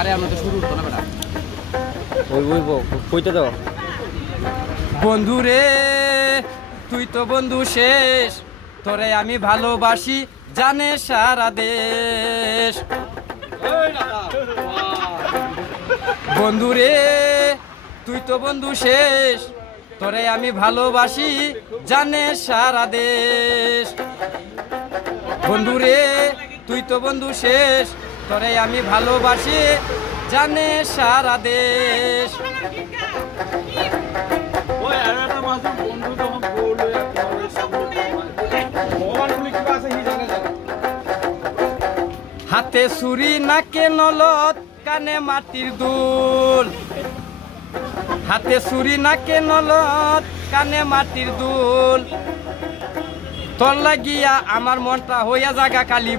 আরে আমরা তো শুরু করতো না বেটা ওই কইতে দাও। বন্ধু রে তুই তো বন্ধু শেষ, তোরে আমি ভালোবাসি জানে সারা দেশ। বন্ধু রে তুই তো বন্ধু শেষ, তোরে আমি ভালোবাসি জানে সারা দেশ। বন্ধু রে তুই তো বন্ধু শেষ, তোরে আমি ভালোবাসি জানে সারা দেশ। হাতে ছুরি নাকে নলত কানে মাটির দুল, হাতে ছুরি নাকে নলত কানে মাটির দুল, তোর লাগিয়া আমার মনটা হইয়া জাগা কালি।